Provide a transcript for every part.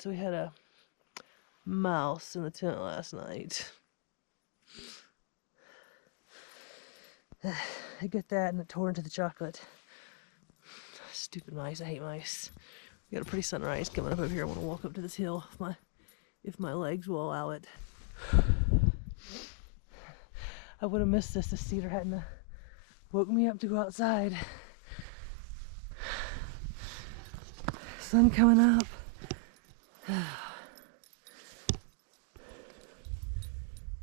So we had a mouse in the tent last night. I got that and it tore into the chocolate. Stupid mice, I hate mice. We got a pretty sunrise coming up over here. I want to walk up to this hill if my legs will allow it. I would have missed this if Cedar hadn't woke me up to go outside. Sun coming up.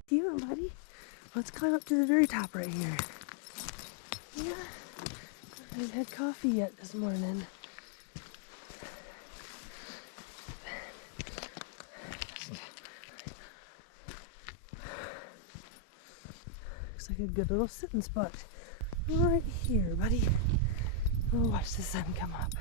You doing, buddy? Let's climb up to the very top right here. Yeah. I haven't had coffee yet this morning. Looks like a good little sitting spot right here, buddy. We'll watch the sun come up.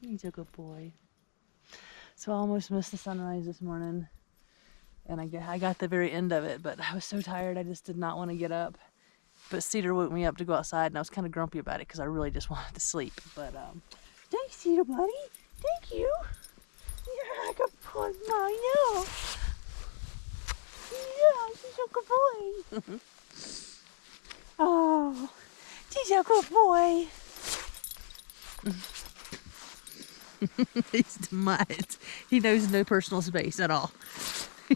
He's a good boy. So I almost missed the sunrise this morning, and I got the very end of it, but I was so tired I just did not want to get up. But Cedar woke me up to go outside, and I was kind of grumpy about it because I really just wanted to sleep. But thanks, Cedar buddy. Thank you. You're a good boy. I know. Yeah, she's a good boy. Oh, she's a good boy. He's the mutt. He knows no personal space at all.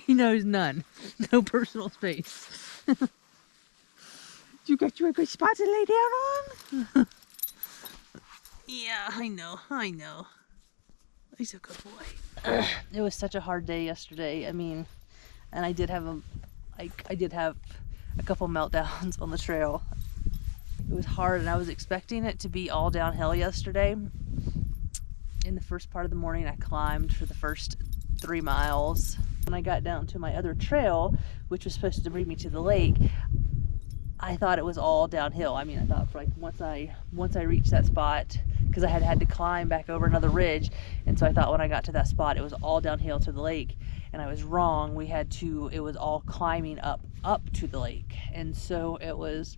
He knows none. No personal space. You got you a good spot to lay down on? Yeah, I know. He's a good boy. It was such a hard day yesterday. I mean, and I did have a couple meltdowns on the trail. It was hard, and I was expecting it to be all downhill yesterday. In the first part of the morning, I climbed for the first 3 miles. When I got down to my other trail, which was supposed to bring me to the lake, I thought it was all downhill. I mean, I thought for like once I reached that spot, because I had to climb back over another ridge, and so I thought when I got to that spot, it was all downhill to the lake, and I was wrong. It was all climbing up to the lake, and so it was.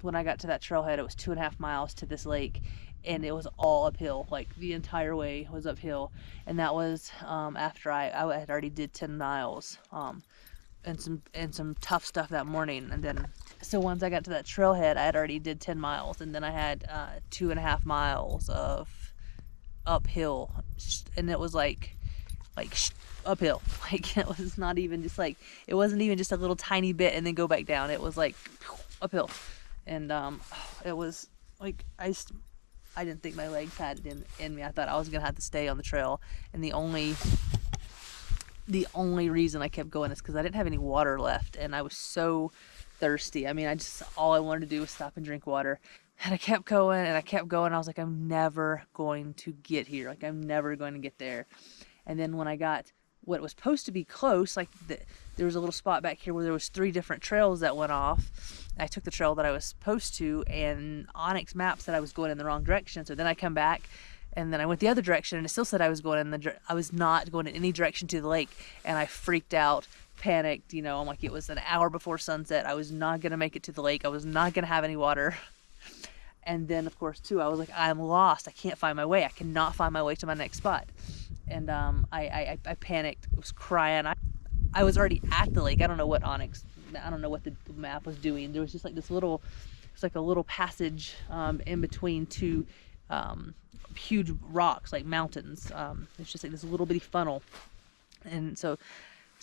When I got to that trailhead, it was 2.5 miles to this lake, and it was all uphill. Like the entire way was uphill, and that was after I had already did 10 miles and some tough stuff that morning. And then so once I got to that trailhead, I had already did 10 miles, and then I had 2.5 miles of uphill, and it was like uphill. Like it was not even just like, it wasn't even just a little tiny bit and then go back down. It was like uphill, and it was like I didn't think my legs had it in me. I thought I was gonna have to stay on the trail, and the only reason I kept going is because I didn't have any water left, and I was so thirsty. I mean, all I wanted to do was stop and drink water, and I kept going and I kept going. I was like, I'm never going to get here. Like I'm never going to get there. And then when I got what was supposed to be close, like there was a little spot back here where there was 3 different trails that went off. I took the trail that I was supposed to, and Onyx Maps said I was going in the wrong direction. So then I come back, and then I went the other direction, and it still said I was I was not going in any direction to the lake, and I freaked out, panicked. I'm like, it was an hour before sunset. I was not gonna make it to the lake. I was not gonna have any water. And then, of course, too, I was like, I'm lost. I can't find my way. I cannot find my way to my next spot. And I panicked. I was crying. I was already at the lake. I don't know what the map was doing. There was just like this little, it's like a little passage in between 2 huge rocks, like mountains. It's just like this little bitty funnel. And so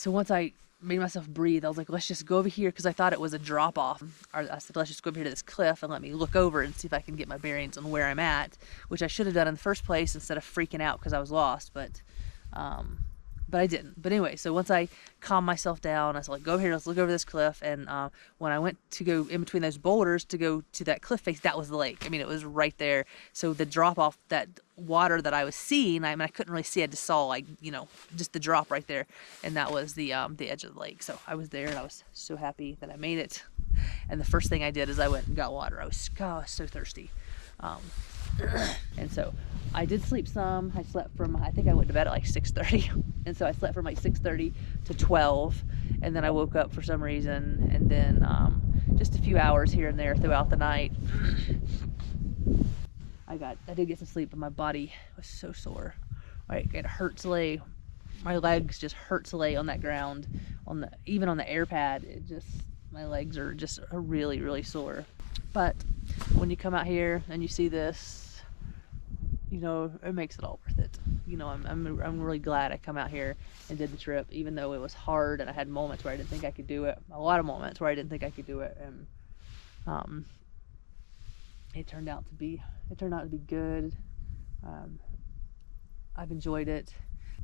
once I made myself breathe, I was like, let's just go over here, because I thought it was a drop off. I said, let's just go over here to this cliff and let me look over and see if I can get my bearings on where I'm at, which I should have done in the first place instead of freaking out because I was lost. But I didn't. But anyway, so once I calmed myself down, I said, like, go here, let's look over this cliff. And when I went to go in between those boulders to go to that cliff face, that was the lake. I mean, it was right there. So the drop off, that water that I was seeing, I couldn't really see. I just saw, like, just the drop right there. And that was the edge of the lake. So I was there, and I was so happy that I made it. And the first thing I did is I went and got water. I was so thirsty. And so I did sleep some. I slept from, I think I went to bed at like 6:30. And so I slept from like 6:30 to 12. And then I woke up for some reason. And then just a few hours here and there throughout the night. I did get some sleep, but my body was so sore. Like, it hurt to lay. My legs just hurt to lay on that ground. Even on the air pad, my legs are just really, really sore. But when you come out here and you see this, it makes it all worth it. I'm really glad I come out here and did the trip, even though it was hard and I had moments where I didn't think I could do it. A lot of moments where I didn't think I could do it, and it turned out to be good. I've enjoyed it.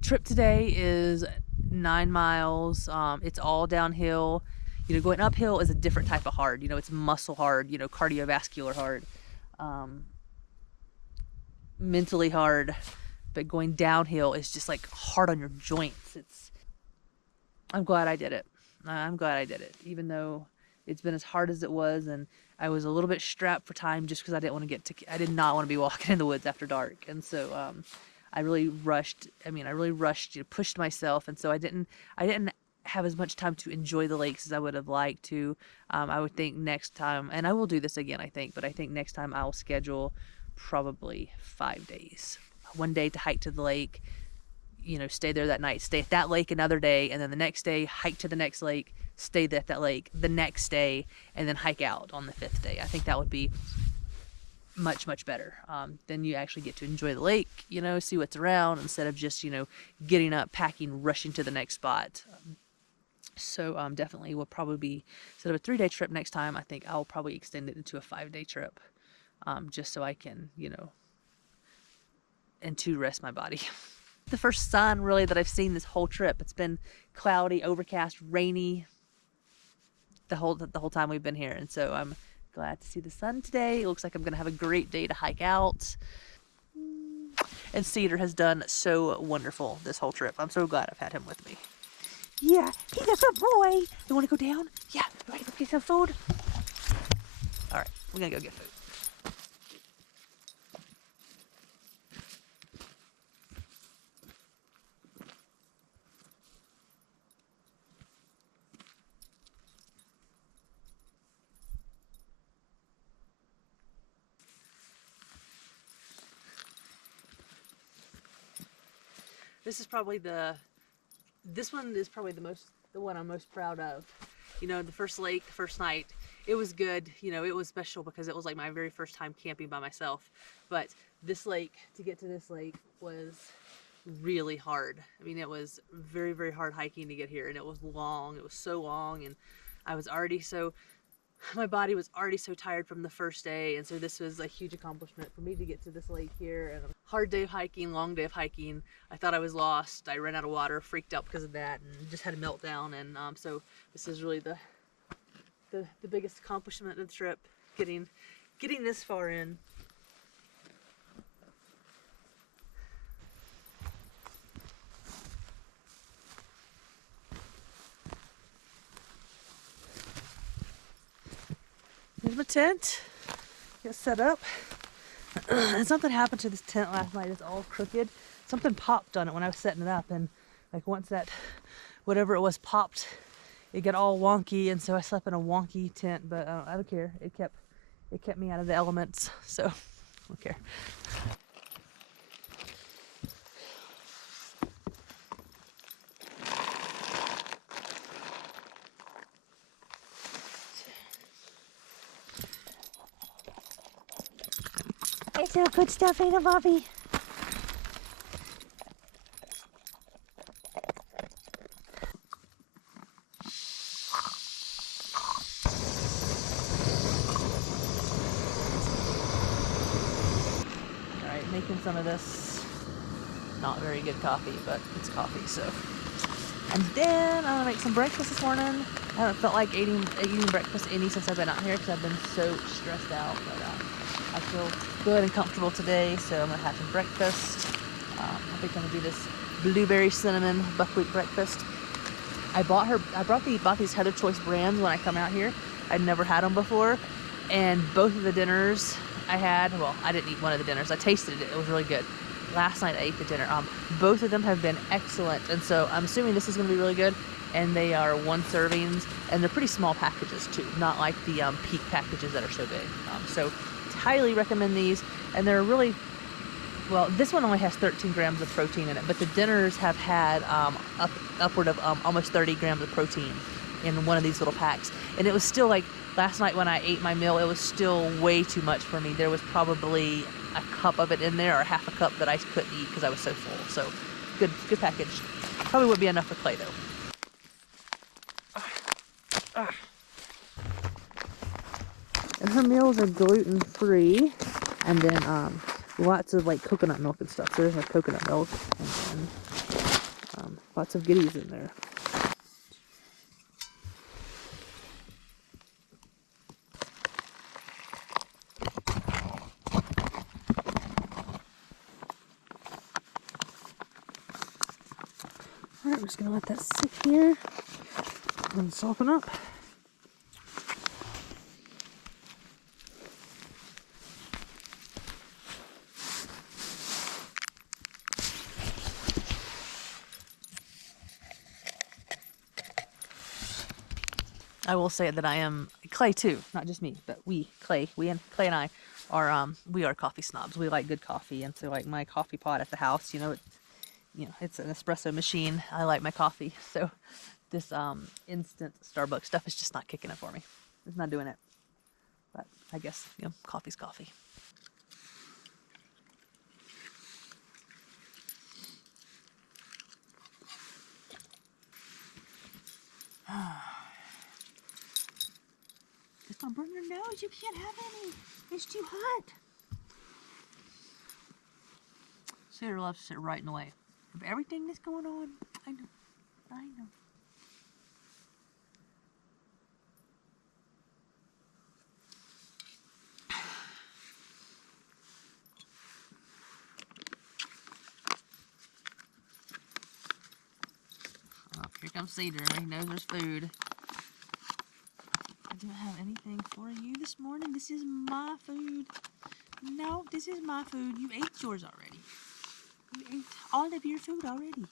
Trip today is 9 miles. It's all downhill. Going uphill is a different type of hard. It's muscle hard, cardiovascular hard, mentally hard. But going downhill is just like hard on your joints. I'm glad I did it. Even though it's been as hard as it was, and I was a little bit strapped for time just because I did not want to be walking in the woods after dark. And so I really rushed, pushed myself. And so I didn't have as much time to enjoy the lakes as I would have liked to. I would think next time, and I will do this again, but I think next time I'll schedule probably 5 days. One day to hike to the lake, stay there that night, stay at that lake another day, and then the next day hike to the next lake, stay at that lake the next day, and then hike out on the 5th day. I think that would be much, much better. Then you actually get to enjoy the lake, see what's around, instead of just, getting up, packing, rushing to the next spot. So definitely will probably be, instead of a 3-day trip next time, I think I'll probably extend it into a 5-day trip, just so I can, and to rest my body. The first sun really that I've seen this whole trip. It's been cloudy, overcast, rainy the whole time we've been here, and so I'm glad to see the sun today. It looks like I'm gonna have a great day to hike out. And Cedar has done so wonderful this whole trip. I'm so glad I've had him with me. Yeah, he's a good boy. You want to go down? Yeah, you want to go get some food? All right, we're gonna go get food. This one is probably the one I'm most proud of. The first lake, the first night, it was good. It was special because it was like my very first time camping by myself. But this lake, to get to this lake, was really hard. It was very, very hard hiking to get here, and it was long. It was so long, and my body was already so tired from the first day, and so this was a huge accomplishment for me to get to this lake here. And a hard day of hiking, long day of hiking. I thought I was lost. I ran out of water, freaked out because of that, and just had a meltdown. And so this is really the biggest accomplishment of the trip, getting this far in. Here's my tent. Get set up. And something happened to this tent last night. It's all crooked. Something popped on it when I was setting it up, and like once that whatever it was popped, it got all wonky, and so I slept in a wonky tent. But I don't care. It kept me out of the elements, so I don't care. It's all good stuff, ain't it, Bobby? Alright, making some of this not very good coffee, but it's coffee, so. And then I'm gonna make some breakfast this morning. I haven't felt like eating breakfast any since I've been out here because I've been so stressed out, but I feel good and comfortable today, so I'm gonna have some breakfast. I think I'm gonna do this blueberry cinnamon buckwheat breakfast. I bought these Heather Choice brands when I come out here. I'd never had them before, and both of the dinners I had, well, I didn't eat one of the dinners. I tasted it. It was really good. Last night I ate the dinner. Both of them have been excellent, and so I'm assuming this is going to be really good. And they are 1 servings, and they're pretty small packages too, not like the peak packages that are so big. So highly recommend these, and they're really, well, this one only has 13 grams of protein in it, but the dinners have had upward of almost 30 grams of protein in one of these little packs. And it was still like, last night when I ate my meal, it was still way too much for me. There was probably a cup of it in there, or half a cup that I couldn't eat because I was so full. So good package. Probably wouldn't be enough for Clay though. And her meals are gluten-free, and then lots of like coconut milk and stuff. So there's like coconut milk, and then lots of goodies in there. Alright, we're just gonna let that sit here and soften up. I will say that I am, Clay too, not just me, but Clay and I are, we are coffee snobs. We like good coffee, and so like my coffee pot at the house, it's an espresso machine. I like my coffee, so this instant Starbucks stuff is just not kicking it for me. It's not doing it, but I guess, coffee's coffee. Just don't burn your nose. You can't have any. It's too hot. Sarah loves to sit right in the way of everything that's going on. I know. Oh, here comes Cedar. He knows there's food. I don't have anything for you this morning. This is my food. No, this is my food. You ate yours already. You ate all of your food already.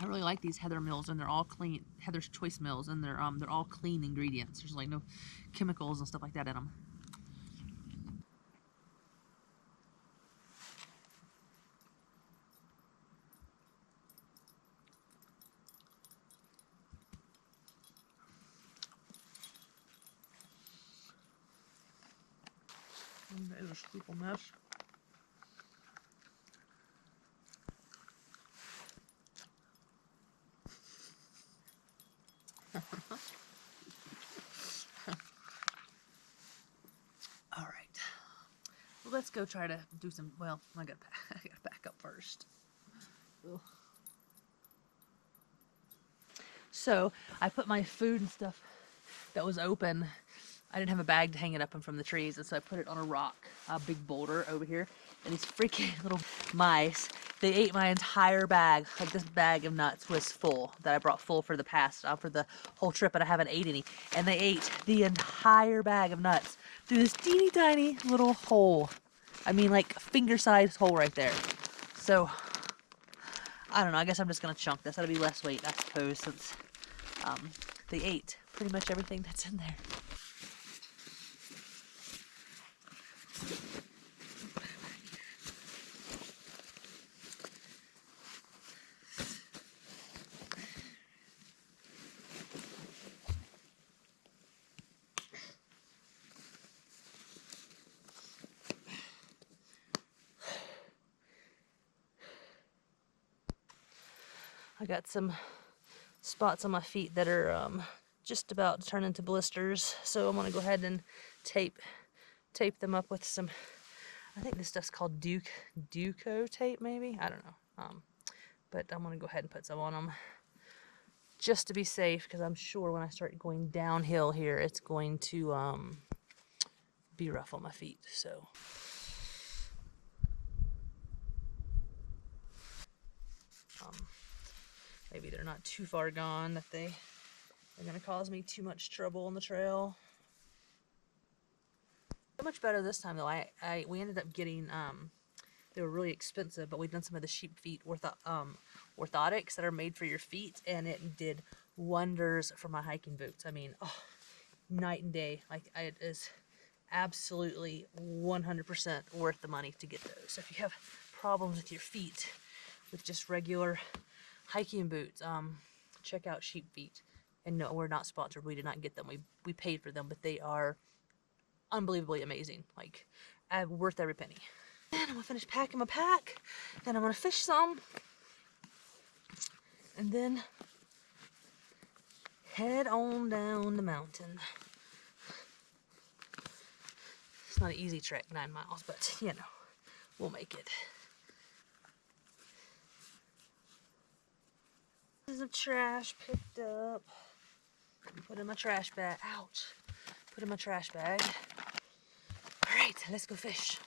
I really like these Heather meals, and they're all clean. Heather's Choice meals, and they're all clean ingredients. There's like no chemicals and stuff like that in them. That is a stupid mess. All right. Well, let's go try to do some. Well, I gotta back up first. Ugh. So I put my food and stuff that was open. I didn't have a bag to hang it up from the trees, and so I put it on a rock, a big boulder over here. And these freaking little mice, they ate my entire bag. Like, this bag of nuts was full, that I brought full for the whole trip, and I haven't ate any. And they ate the entire bag of nuts through this teeny tiny little hole. I mean, like, finger-sized hole right there. So, I don't know, I guess I'm just gonna chunk this. That'll be less weight, I suppose, since they ate pretty much everything that's in there. I got some spots on my feet that are just about to turn into blisters, so I'm gonna go ahead and tape them up with some, I think this stuff's called Duco tape, maybe, I don't know, but I'm gonna go ahead and put some on them just to be safe, because I'm sure when I start going downhill here, it's going to be rough on my feet. So maybe they're not too far gone that they're gonna cause me too much trouble on the trail. So much better this time though. We ended up getting they were really expensive, but we've done some of the sheep feet orthotics that are made for your feet, and it did wonders for my hiking boots. I mean, oh, night and day. Like, it is absolutely 100% worth the money to get those. So if you have problems with your feet with just regular hiking boots, check out Sheep Feet. And no, we're not sponsored. We did not get them. We paid for them, but they are unbelievably amazing. Like, worth every penny. And I'm gonna finish packing my pack, and I'm gonna fish some, and then head on down the mountain. It's not an easy trek, 9 miles, but you know, we'll make it. There's some trash picked up. Put in my trash bag. Ouch. Put in my trash bag. All right, let's go fish.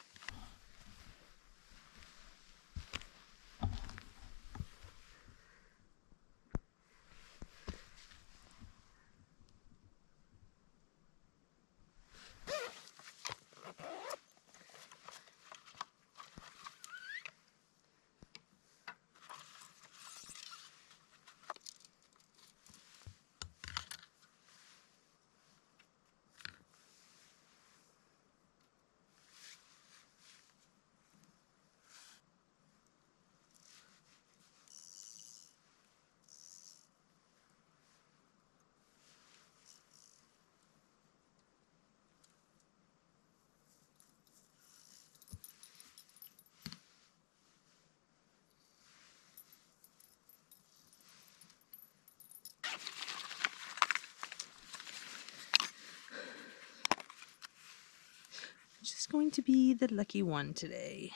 Just going to be the lucky one today.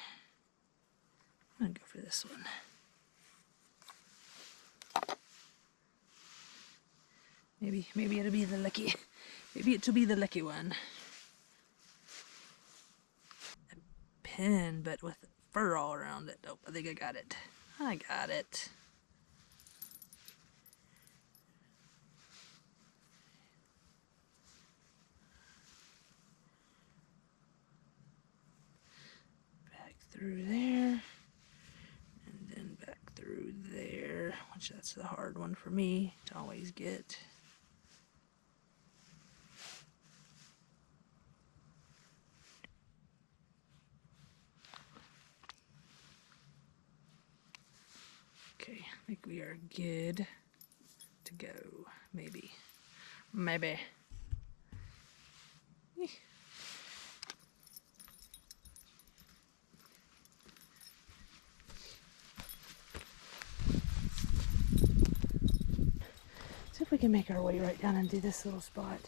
I'm gonna go for this one. Maybe it'll be the lucky. Maybe it'll be the lucky one. A pin, but with fur all around it. Oh, I think I got it. I got it. Back through there, and then back through there, which that's the hard one for me to always get. Okay, I think we are good to go. Maybe. See if we can make our way right down into this little spot.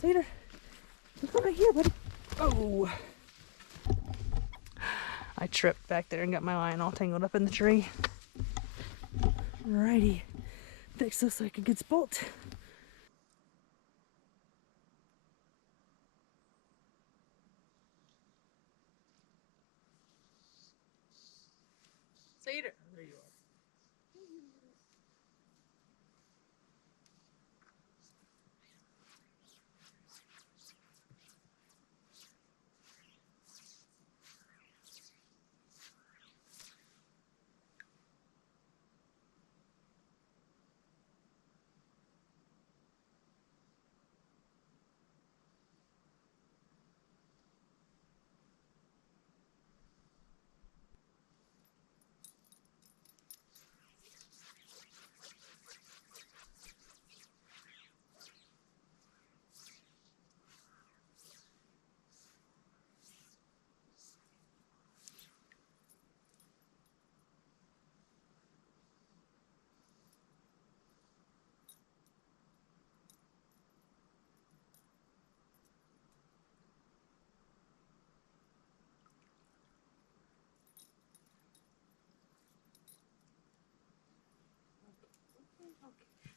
Cedar, look right here, buddy. Oh! I tripped back there and got my line all tangled up in the tree. Alrighty, this looks like a good spot. Cedar, there you are.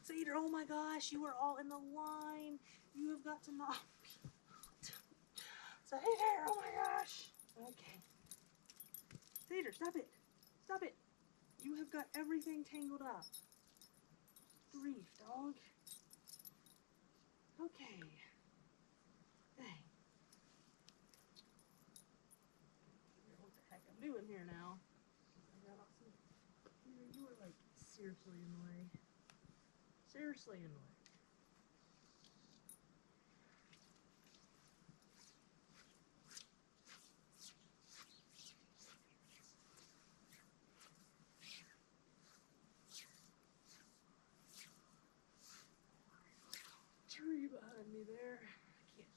Cedar, oh my gosh, you are all in the line. You have got to not be. Cedar, oh my gosh. Okay. Tater, stop it. Stop it. You have got everything tangled up. Grief, dog. Okay. Dang. What the heck I'm doing here now? You are like seriously in the way. Seriously in the way. Tree behind me there. I can't.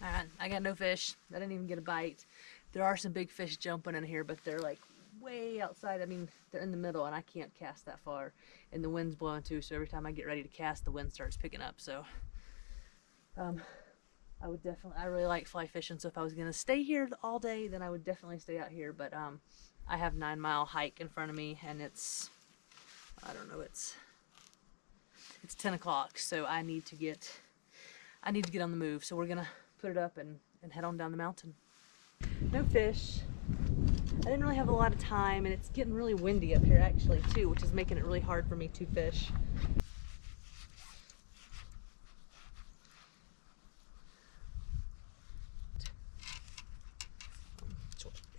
Alright, I got no fish. I didn't even get a bite. There are some big fish jumping in here, but they're like way outside. I mean, they're in the middle and I can't cast that far. And the wind's blowing too, so every time I get ready to cast, the wind starts picking up. So, I would definitely, I really like fly fishing. So if I was gonna stay here all day, then I would definitely stay out here. But I have 9-mile hike in front of me and it's, I don't know, it's 10 o'clock. So I need to get on the move. So we're gonna put it up and head on down the mountain. No fish. I didn't really have a lot of time and it's getting really windy up here actually too, which is making it really hard for me to fish.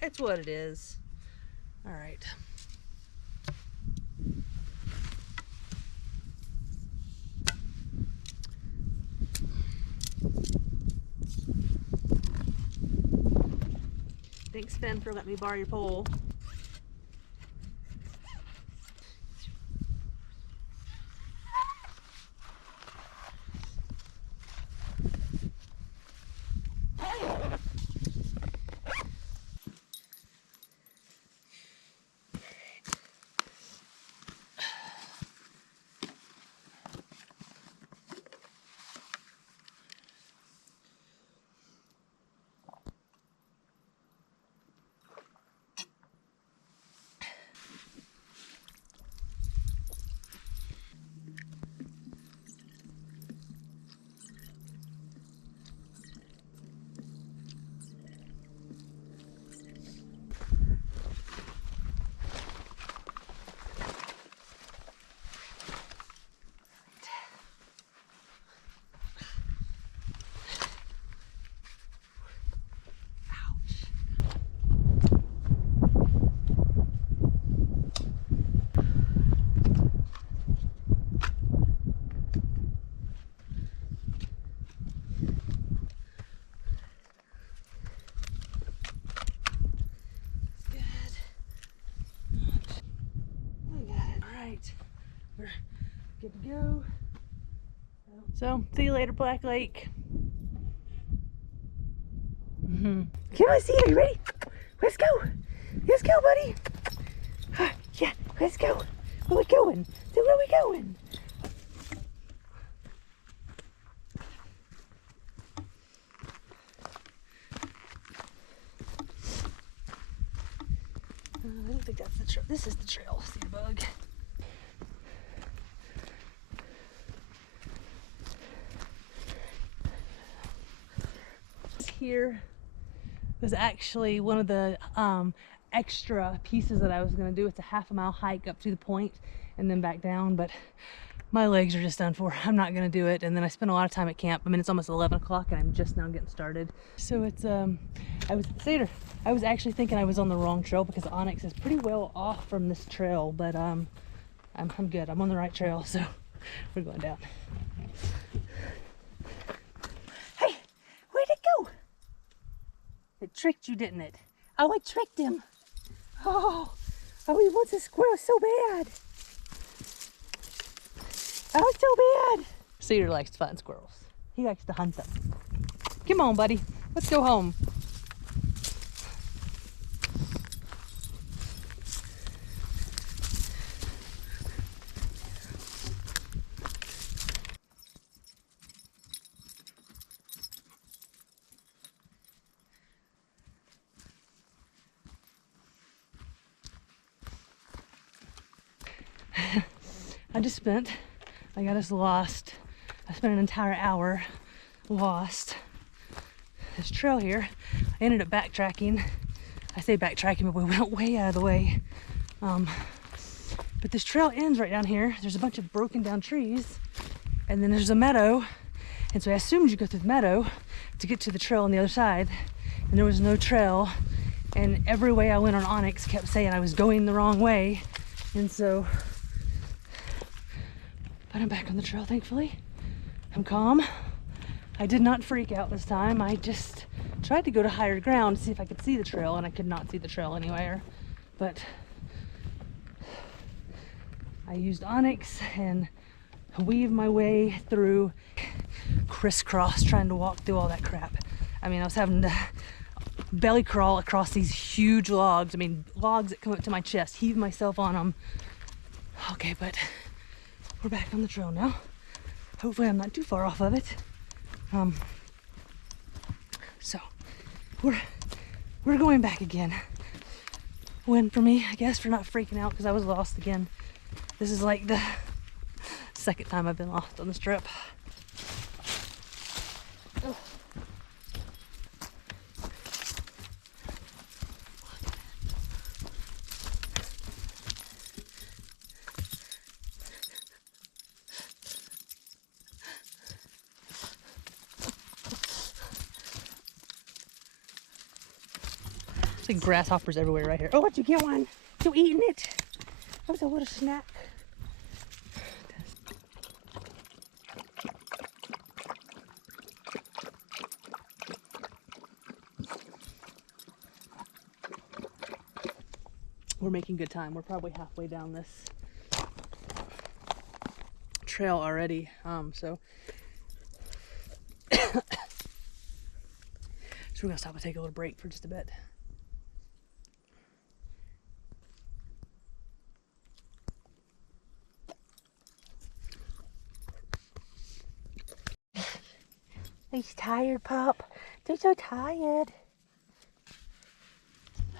It's what it is. All right. Thanks, Finn, for letting me borrow your pole. We're good to go. So, see you later, Black Lake. Come on, see you. Are you ready? Let's go. Let's go, buddy. Yeah, let's go. Where are we going? So where are we going? I don't think that's the trail. This is the trail, see the bug. Here was actually one of the extra pieces that I was going to do. It's a 1/2 mile hike up to the point and then back down, but my legs are just done for. I'm not gonna do it. And then I spent a lot of time at camp. I mean, it's almost 11 o'clock and I'm just now getting started. So it's, I was actually thinking I was on the wrong trail because Onyx is pretty well off from this trail, but I'm good. I'm on the right trail, so we're going down. Hey, where'd it go? It tricked you, didn't it? Oh, I tricked him. Oh, he wants a squirrel so bad. Oh, so bad. Cedar likes to find squirrels. He likes to hunt them. Come on, buddy. Let's go home. I got us lost. I spent an entire hour lost. This trail here, I ended up backtracking. I say backtracking, but we went way out of the way. But this trail ends right down here. There's a bunch of broken down trees, and then there's a meadow. And so I assumed you go through the meadow to get to the trail on the other side, and there was no trail. And every way I went on Onyx kept saying I was going the wrong way. And so, but I'm back on the trail, thankfully. I'm calm. I did not freak out this time. I just tried to go to higher ground to see if I could see the trail, and I could not see the trail anywhere. But I used Onyx and weaved my way through, crisscross, trying to walk through all that crap. I mean, I was having to belly crawl across these huge logs. I mean, logs that come up to my chest, heave myself on them. Okay, but we're back on the trail now. Hopefully I'm not too far off of it. So we're going back again. Win for me, I guess, for not freaking out because I was lost again. This is like the second time I've been lost on this trip. Oh. Like grasshoppers everywhere right here. Oh, what, you get one? You eating it? That was a little snack. We're making good time. We're probably halfway down this trail already. So we're gonna stop and take a little break for just a bit. He's tired, pup. They're so tired.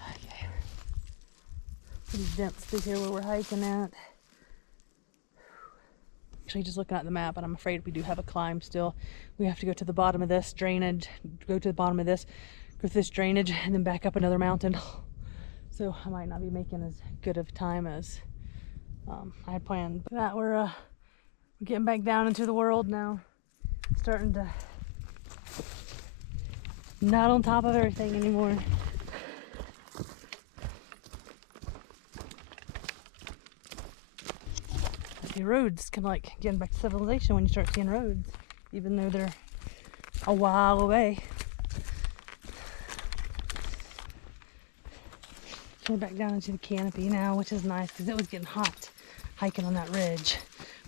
Okay. Pretty dense through here where we're hiking at. Actually, just looking at the map, and I'm afraid we do have a climb still. We have to go to the bottom of this drainage, go to the bottom of this, go through this drainage, and then back up another mountain. So I might not be making as good of time as I had planned. But that we're getting back down into the world now. Starting to not on top of everything anymore. The roads kind of like getting back to civilization when you start seeing roads, even though they're a while away. We're back down into the canopy now, which is nice because it was getting hot hiking on that ridge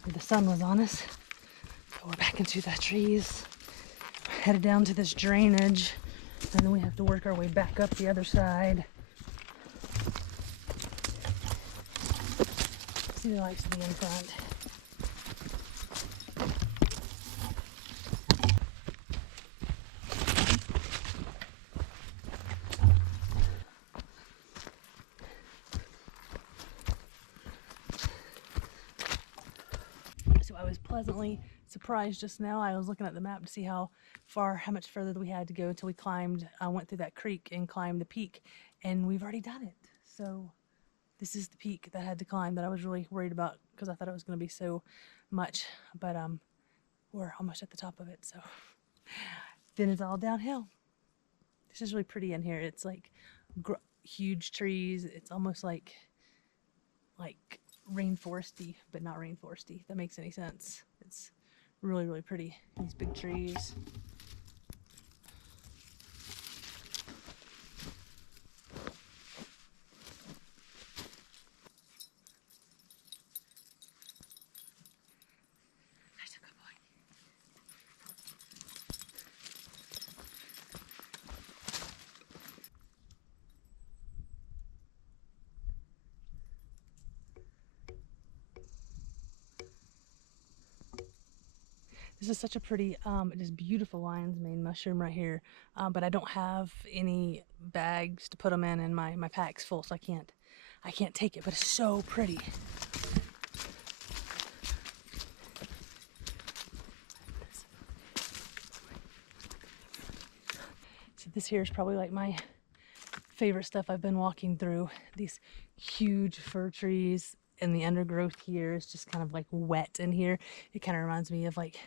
where the sun was on us. So we're back into the trees. We're headed down to this drainage, and then we have to work our way back up the other side. Cedar likes to be in front. So I was pleasantly surprised just now. I was looking at the map to see how much further we had to go until we went through that creek and climbed the peak, and we've already done it. So This is the peak that I had to climb that I was really worried about because I thought it was going to be so much. But we're almost at the top of it, so then it's all downhill. This is really pretty in here. It's like huge trees. It's almost like rainforesty, but not rainforesty. If that makes any sense. It's really, really pretty. These big trees. This is such a pretty, it is beautiful lion's mane mushroom right here, but I don't have any bags to put them in, and my pack's full, so I can't take it. But it's so pretty. So this here is probably like my favorite stuff I've been walking through. These huge fir trees, and the undergrowth here is just kind of like wet in here. It kind of reminds me of like.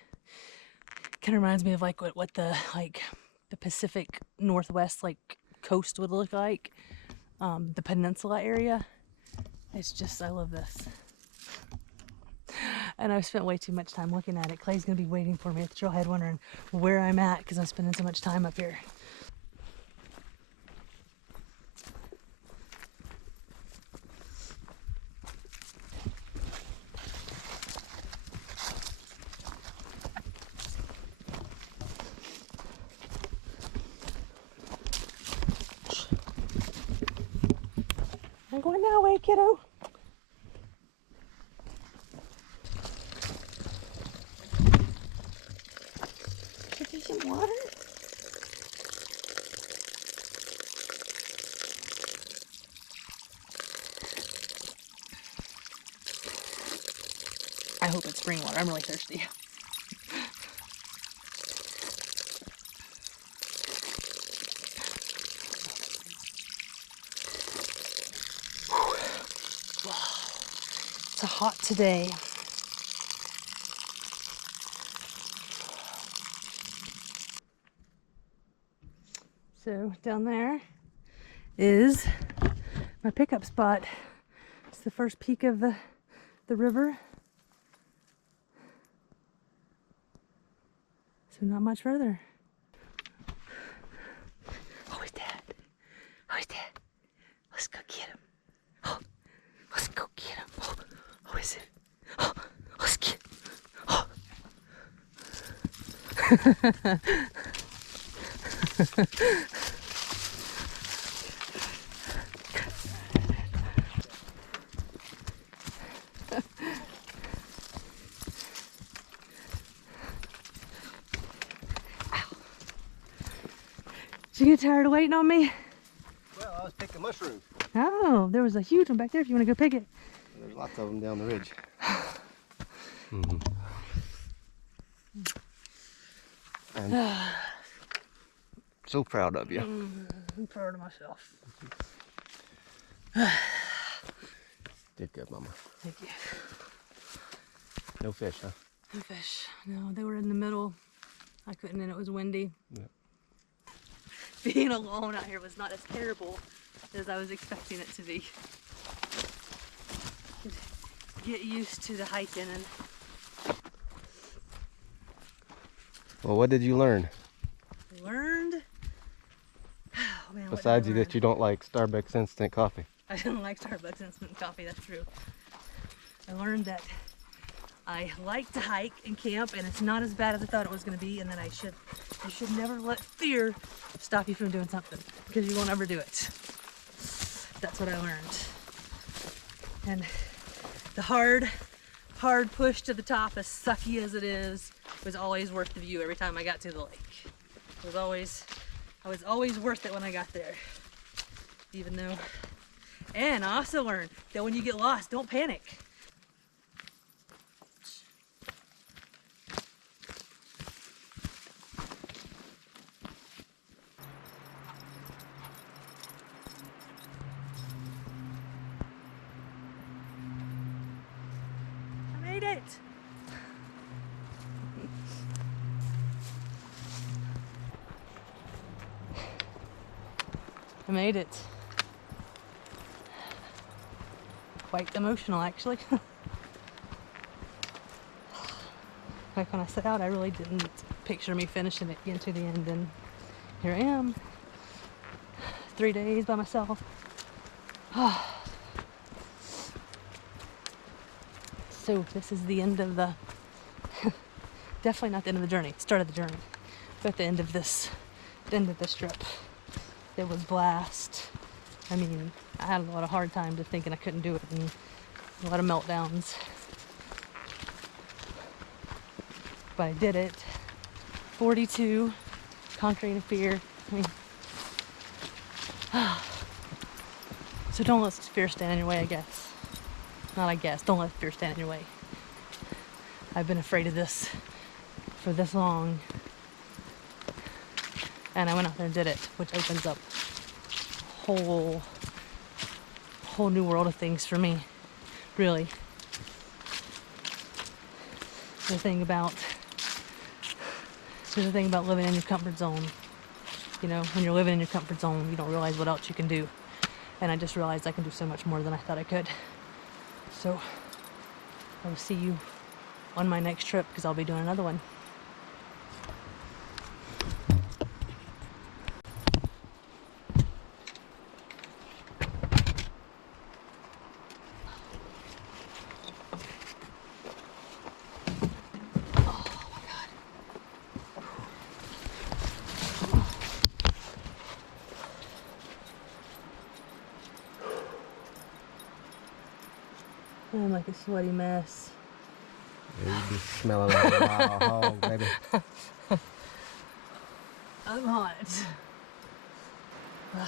What the Pacific Northwest coast would look like, the peninsula area. It's just, I love this. And I've spent way too much time looking at it. Clay's gonna be waiting for me at the trailhead wondering where I'm at because I'm spending so much time up here. I'm going that way, kiddo. Give you some water? I hope it's spring water. I'm really thirsty. It's hot today. So down there is my pickup spot. It's the first peak of the river. So not much further. Oh, he's dead. Oh, he's dead. Let's go get him. Oh, let's go get him. Oh, who is it? Oh, let's get. Oh. Did you get tired of waiting on me? Well, I was picking mushrooms. Oh, there was a huge one back there if you want to go pick it. There's lots of them down the ridge. I'm so proud of you. I'm proud of myself. Did good, Mama. Thank you. No fish, huh? No fish. No, they were in the middle. I couldn't, and it was windy. Yeah. Being alone out here was not as terrible as I was expecting it to be. Get used to the hiking and. Well, what did you learn? Learned? Oh man, Besides that you don't like Starbucks instant coffee. I don't like Starbucks instant coffee, that's true. I learned that I like to hike and camp, and it's not as bad as I thought it was going to be, and that you should never let fear stop you from doing something, because you won't ever do it. That's what I learned. And the hard push to the top, as sucky as it is, was always worth the view every time I got to the lake. I was always worth it when I got there. Even though, and I also learned that when you get lost, don't panic. it! I made it. Quite emotional, actually. Like when I set out, I really didn't picture me finishing it, getting to the end, and here I am. 3 days by myself. So this is the end of the, definitely not the end of the journey, start of the journey, but the end of this trip. It was blast. I mean, I had a lot of hard times of thinking I couldn't do it and a lot of meltdowns. But I did it. 42, conquering fear. I mean, so don't let fear stand in your way, I guess. Not I guess, don't let fear stand in your way. I've been afraid of this for this long. And I went out there and did it, which opens up a whole new world of things for me, really. There's a thing about living in your comfort zone. You know, when you're living in your comfort zone, you don't realize what else you can do. And I just realized I can do so much more than I thought I could. So I will see you on my next trip, because I'll be doing another one. I'm like a sweaty mess. Yeah, you be smelling like a wild hog, baby. I'm hot. My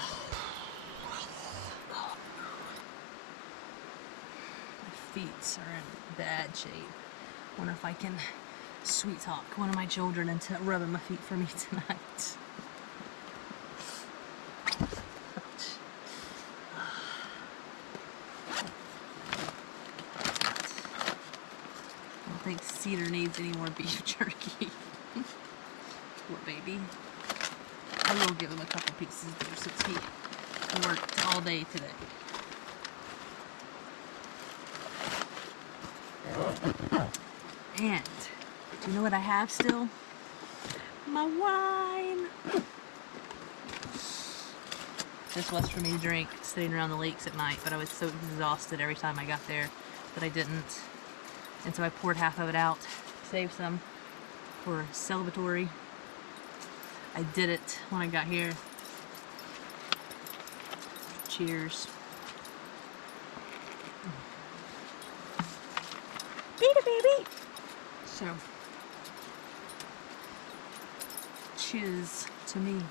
feet are in bad shape. Wonder if I can sweet talk one of my children into rubbing my feet for me tonight. I don't think Cedar needs any more beef jerky. Poor baby. I will give him a couple pieces there since he worked all day today. And do you know what I have still? My wine. This was for me to drink sitting around the lakes at night, but I was so exhausted every time I got there that I didn't. And so I poured half of it out, saved some for celebratory. I did it when I got here. Cheers. Beat it, baby! So, cheers to me.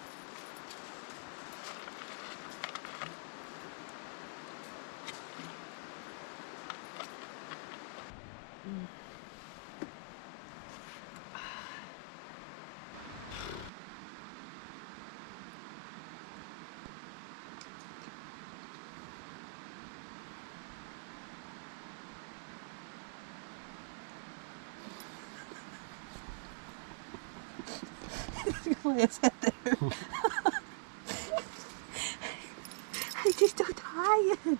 His head there. I'm just so tired.